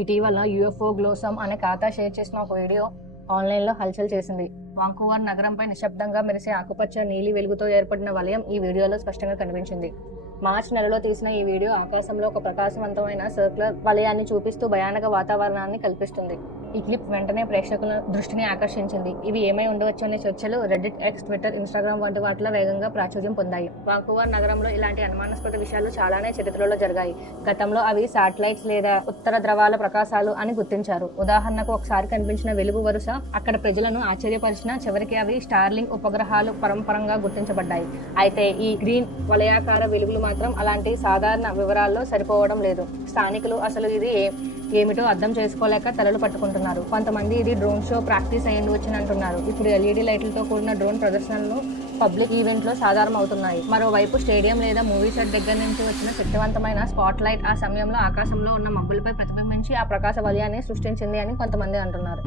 ఇటీవల యూఎఫ్ఓ గ్లోసమ్ అనే ఖాతా షేర్ చేసిన ఒక వీడియో ఆన్లైన్లో హల్చల్ చేసింది. వాంకూవర్ నగరంపై నిశ్శబ్దంగా మెరిసే ఆకుపచ్చ నీలి వెలుగుతో ఏర్పడిన వలయం ఈ వీడియోలో స్పష్టంగా కనిపించింది. మార్చి నెలలో తీసిన ఈ వీడియో ఆకాశంలో ఒక ప్రకాశవంతమైన సర్క్యులర్ వలయాన్ని చూపిస్తూ భయానక వాతావరణాన్ని కల్పిస్తుంది. ఈ క్లిప్ వెంటనే ప్రేక్షకుల దృష్టిని ఆకర్షించింది. ఇవి ఏమై ఉండవచ్చు అనే చర్చలు రెడ్డిట్, ఎక్స్, ట్విట్టర్, ఇన్స్టాగ్రామ్ వంటి వాటిలో వేగంగా ప్రాచుర్యం పొందాయి. వాంకూవర్ నగరంలో ఇలాంటి అనుమానాస్పద విషయాలు చాలానే చరిత్రలో జరిగాయి. గతంలో అవి శాటిలైట్స్ లేదా ఉత్తర ధ్రువాల ప్రకాశాలు అని గుర్తించారు. ఉదాహరణకు ఒకసారి కనిపించిన వెలుగు వరుస అక్కడ ప్రజలను ఆశ్చర్యపరిచినా చివరికి అవి స్టార్లింగ్ ఉపగ్రహాలు పరంపరంగా గుర్తించబడ్డాయి. అయితే ఈ గ్రీన్ వలయాకార వెలుగులు మాత్రం అలాంటి సాధారణ వివరాల్లో సరిపోవడం లేదు. స్థానికులు అసలు ఇది ఏమిటో అర్థం చేసుకోలేక తలలు పట్టుకుంటున్నారు. కొంతమంది ఇది డ్రోన్ షో ప్రాక్టీస్ అయ్యి వచ్చినంటున్నారు. ఇప్పుడు ఎల్ఈడి లైట్లతో కూడిన డ్రోన్ ప్రదర్శనలు పబ్లిక్ ఈవెంట్లో సాధారణం అవుతున్నాయి. మరోవైపు స్టేడియం లేదా మూవీ సెట్ దగ్గర నుంచి వచ్చిన శక్తివంతమైన స్పాట్ లైట్ ఆ సమయంలో ఆకాశంలో ఉన్న మబ్బులపై ప్రతిబింబించి ఆ ప్రకాశ వలయాన్ని సృష్టించింది అని కొంతమంది అంటున్నారు.